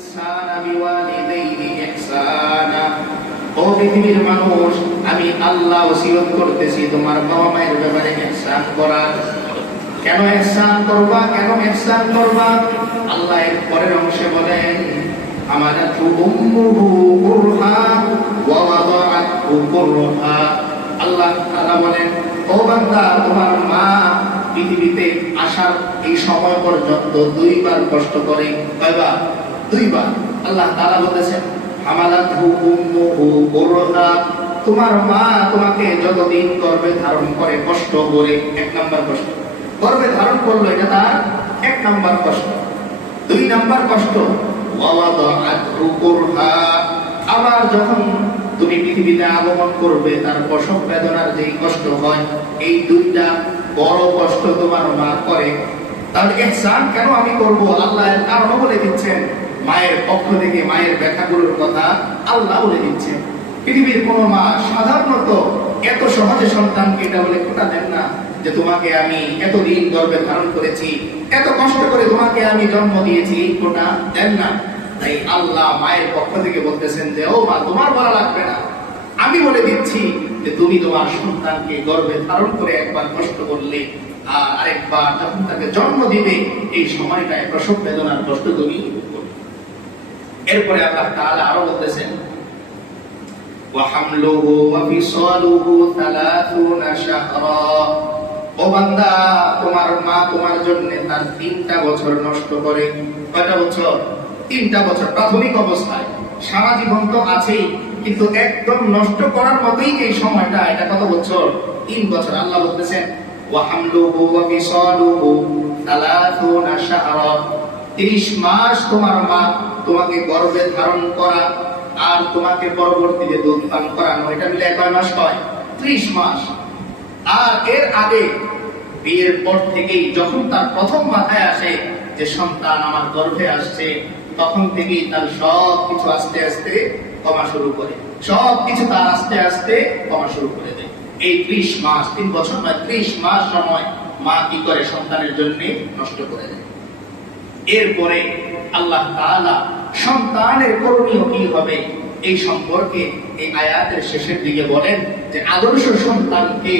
ইনসানা বিওয়ালিদাইহি ইহসানা। ও পৃথিবীর মানুষ, আমি আল্লাহ ওসিয়ত করতেছি তোমার বাবা মায়ের ব্যাপারে ইহসান করা। কেন ইহসান করবা, কেন ইহসান করবা? আল্লাহ এর পরের অংশে বলেন, আমানাতু উম্মুহু কুরহা ওয়া ওয়াদাআতহু কুরহা। আল্লাহ তাআলা বলেন, ও বান্দা, তোমার মা পৃথিবীতে আসার এই সময় পর্যন্ত দুইবার কষ্ট করে। কয়বার? দুইবার। আল্লাহ তাআলা বলেছেন, হামালাতহু উম্মুহু কুরহা। তোমার মা তোমাকে যতদিন গর্ভে ধারণ করে কষ্ট করে, এক নাম্বার কষ্ট। গর্ভে ধারণ করলো, এটা তার এক নাম্বার কষ্ট। দুই নাম্বার কষ্ট, ওয়া ওয়াদাআতহু কুরহা। আবার যখন তুমি পৃথিবীতে আগমন করবে, তার প্রসব বেদনার যেই কষ্ট হয়, এই দুইটা বড় কষ্ট তোমার মা করে। তাহলে ইহসান কেন আমি করব? আল্লাহ এর কারণ বলে দিচ্ছেন। মায়ের পক্ষ থেকে মায়ের ব্যথাগুলোর কথা আল্লাহ বলে দিচ্ছেন। পৃথিবীর কোন মা সাধারণত এত সহজে সন্তানকে এটা বলে কোটা দেন না যে তোমাকে আমি এতদিন গর্ভে ধারণ করেছি, এত কষ্ট করে তোমাকে আমি জন্ম দিয়েছি, এই কোটা দেন না। তাই আল্লাহ মায়ের পক্ষ থেকে বলতেছেন যে, ও মা, তোমার বলা লাগবে না, আমি বলে দিচ্ছি যে তুমি তোমার সন্তানকে গর্ভে ধারণ করে একবার কষ্ট করলে, আর আরেকবার যখন তাকে জন্ম দিবে, এই সময়টায় প্রসব বেদনার কষ্ট তুমি করবে। এরপরে আল্লাহ তাআলা আরো বলতেছেন, ওয়া হামলুহু ওয়া ফিসালুহু 30 শাহরা। ও বান্দা, তোমার মা তোমার জন্য তার 3টা বছর নষ্ট করে। কয়টা বছর? 3টা বছর। প্রাথমিক অবস্থায় সারা জীবন তো আছেই, কিন্তু একদম নষ্ট করার মতোই এই সময়টা, এটা কত বছর? 3 বছর। আল্লাহ বলতেছেন, ওয়া হামলুহু ওয়া ফিসালুহু 30 শাহরা। 30 মাস তোমার মা তোমাকে গর্ভে ধারণ করা আর তোমাকে পরবর্তীতে দুধ পান করানো, এটা মিলে কয় মাস হয়? 30 মাস। আর এর আগে বিয়ের পর থেকেই যখন তার প্রথম মাথায় আসে যে সন্তান আমার গর্ভে আসছে, তখন থেকেই তার সব কিছু আস্তে আস্তে কমা শুরু করে, সব কিছু তার আস্তে আস্তে কমা শুরু করে দেয়। এই 30 মাস, 3 বছর নয়, 30 মাস সময় মা কি করে? সন্তানের জন্য নষ্ট করে দেয়। এরপরে আল্লাহ তাআলা সন্তানের করণীয় কি হবে এই সম্পর্কে এই আয়াতের শেষের দিকে বলেন যে আদর্শ সন্তানকে,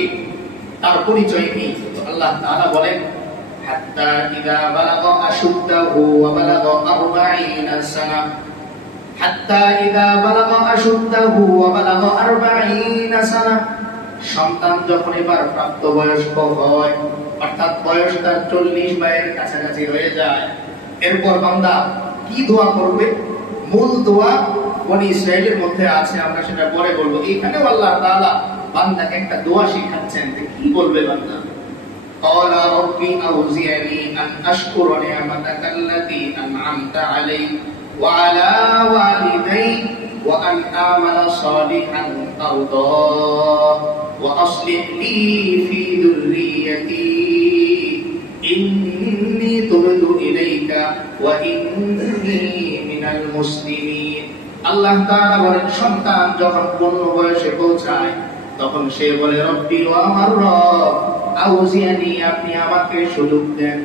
তার পরিচয় কি? আল্লাহ তাআলা বলেন, হাত্তা ইযা বালাগা আশুদ্দাহু ওয়া বালাগা 40 সানা। হাত্তা ইযা বালাগা আশুদ্দাহু ওয়া বালাগা 40 সানা। সন্তান যখন এবার প্রাপ্তবয়স্ক হয়, অর্থাৎ বয়স তার 40 বছরের কাছাকাছি হয়ে যায়, এরপর বান্দা কি দোয়া করবে? মূল দোয়া বনি ইসরাইলের মধ্যে আছে, আমরা সেটা পরে বলবো। এখানেও আল্লাহ তাআলা বান্দাকে একটা দোয়া শিখাচ্ছেন যে কি বলবে বান্দা। قال رب أوزعني أن أشكر نعمتك التي أنعمت علي وعلى والدي وأن أعمل صالحا ترضاه وأصلح لي في ذريتي إني تبت إليك وإني من المسلمين। আল্লাহ তাআলা বলেন, সন্তান যখন পূর্ণ বয়সে পৌঁছায় তখন সে বলে, রব্বি, ও আমার রব, আউজিয়ানি, আপনি আমাকে সুযোগ দেন,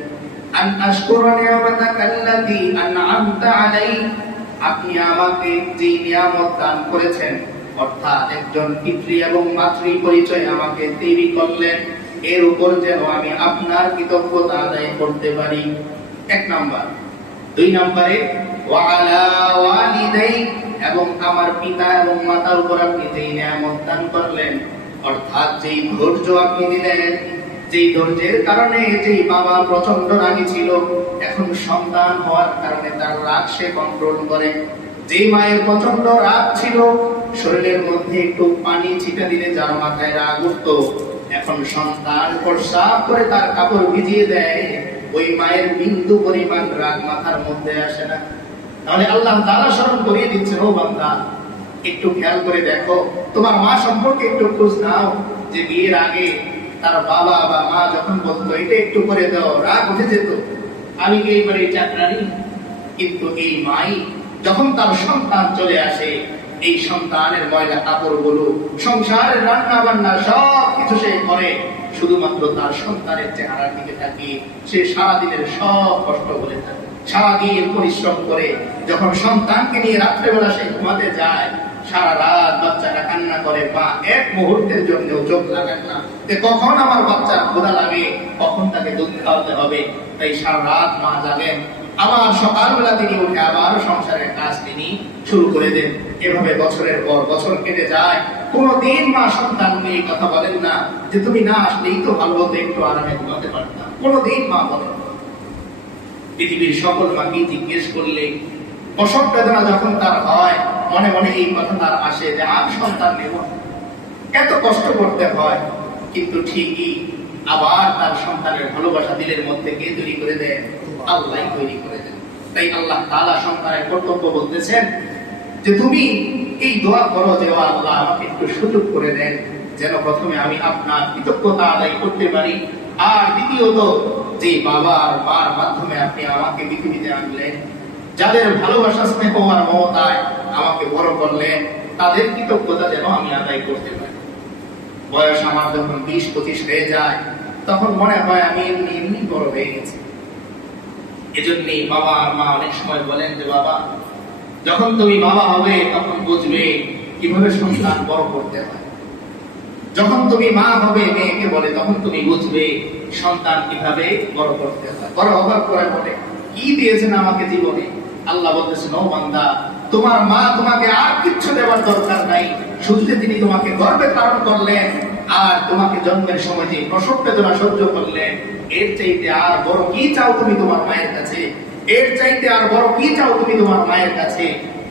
আন আশকুরা নিয়ামাতাকাল্লাতী আনআমতা আলাইহি, আপনি আমাকে যে নিয়ামত দান করেছেন, অর্থাৎ একজন পিতৃ এবং মাতৃ পরিচয় আমাকে তৈরি করলেন, এর উপর যেন আমি আপনার কৃতজ্ঞতা আদায় করতে পারি। 1 নাম্বার। 2 নম্বরে, ওয়া আলা ওয়ালিদাই, এবং আমার পিতা এবং মাতার উপর আপনি যেই নিয়ামত দান করলেন, অর্থাৎ যেই ধৈর্য আপনি দিলেন, যেই ধৈর্যের কারণে যেই বাবা প্রচন্ড রাগী ছিল, এখন সন্তান হওয়ার কারণে তার রাগ সে কন্ট্রোল করে। যেই মায়ের প্রচন্ড রাগ ছিল, শরীরের মধ্যে একটু পানি ছিটা দিলে যার মাথায় রাগ উঠতো, এখন সন্তান প্রস্রাব করে তার কাপড় ভিজিয়ে দেয়, ওই মায়ের বিন্দু পরিমাণ রাগ মাথার মধ্যে আসে না। তাহলে আল্লাহ তাআলা স্মরণ করিয়ে দিচ্ছেন, ও বান্দা, একটু খেয়াল করে দেখো, তোমার মা সম্পর্কে একটু খোঁজ নাও, যে বিয়ের আগে তার বাবা বা মা যখন বলতো এটা একটু করে দাও, রাগ উঠে যেত, আমি কি এইবারে চাকরানি? কিন্তু এই মাই যখন তার সন্তান চলে আসে, এই সন্তানের ময়লা কাপড়গুলো, সংসারের রান্না বান্না সব কিছু সে করে, শুধুমাত্র তার সন্তানের চেহারার দিকে তাকিয়ে সে সারাদিনের সব কষ্ট বলে থাকে। সারাদিন পরিশ্রম করে যখন সন্তানকে নিয়ে রাত্রেবেলা সে ঘুমাতে যায়, সারা রাত বাচ্চাটা কান্না করে, মা এক মুহূর্তের জন্য চোখ লাগান না যে কখন আমার বাচ্চার ক্ষুধা লাগে, কখন তাকে দুধ খাওয়াতে হবে। তাই সারা রাত মা জাগেন, আবার সকালবেলা তিনি উঠে আবার সংসারের কাজ তিনি শুরু করে দেন। এভাবে বছরের পর বছর কেটে যায়, কোনদিন মা সন্তানকে এই কথা বলেন না যে তুমি না আসলেই তো ভালো হতো, একটু আরামে ঘুমাতে পারতাম। কোনদিন মা বলেন। পৃথিবীর সকল মাকে জিজ্ঞেস করলে প্রসব বেদনা যখন তার হয়, মনে মনে এই কথা তার আসে যে আর সন্তান নেব, এত কষ্ট করতে হয়। কিন্তু ঠিকই আবার তার সন্তানের ভালোবাসা দিলের মধ্যে কে তৈরি করে দেন? আল্লাহ তৈরি করে দেন। তাই আল্লাহ তাআলা সন্তানের কর্তব্য বলতেছেন যে তুমি এই দোয়া করো যে আল্লাহ আমাকে একটু সুযোগ করে দেন, যেন প্রথমে আমি আপনার কৃতজ্ঞতা আদায় করতে পারি, আর দ্বিতীয়ত যে বাবা আর মার মাধ্যমে আপনি আমাকে পৃথিবীতে আনলেন, যাদের ভালোবাসা স্নেহ আর মমতায় আমাকে বড় করলেন, তাদের কৃতজ্ঞতা যেন আমি আদায় করতে পারি। বয়স আমার যখন 20-25 হয়ে যায়, তখন মনে হয় আমি এমনি এমনি বড় হয়ে গেছি। এজন্যই বাবা আর মা অনেক সময় বলেন যে বাবা, যখন তুমি বাবা হবে তখন বুঝবে কিভাবে সন্তান বড় করতে হয়। যখন তুমি মা হবে, মেয়েকে বলে, তখন তুমি বুঝবে সন্তান কিভাবে বড় করতে হয়। বড় হবার পরে বলে কি দিয়েছেন আমাকে জীবনে? আল্লাহ বলতেছেন, ও বান্দা, তোমার মা তোমাকে আর কিচ্ছু দেওয়ার দরকার নাই, শুধু তিনি তোমাকে গর্ভে ধারণ করলেন আর তোমাকে জন্মের সময় যে প্রসব বেদনা সহ্য করলেন, এর চাইতে আর বড় কি চাও তুমি তোমার মায়ের কাছে? এর চাইতে আর বড় কি চাও তুমি তোমার মায়ের কাছে?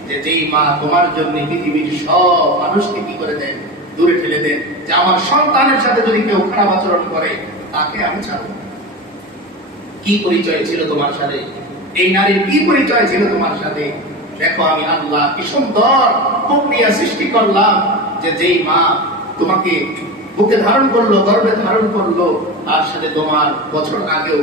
যে যেই মা তোমার জন্য পৃথিবীর সব মানুষকে কি করে দেন? দূরে ঠেলে দেন, যে আমার সন্তানের সাথে যদি কেউ খারাপ আচরণ করে তাকে আমি ছাড়ব। কি পরিচয় ছিল তোমার সাথে? এই নারীর কি পরিচয় ছিল তোমার সাথে? দেখো আমি আল্লাহ কি সুন্দর প্রক্রিয়া সৃষ্টি করলাম, যে যেই মা তোমাকে বুকে ধারণ করলো, গর্ভে ধারণ করলো, তার সাথে তোমার বছর আগেও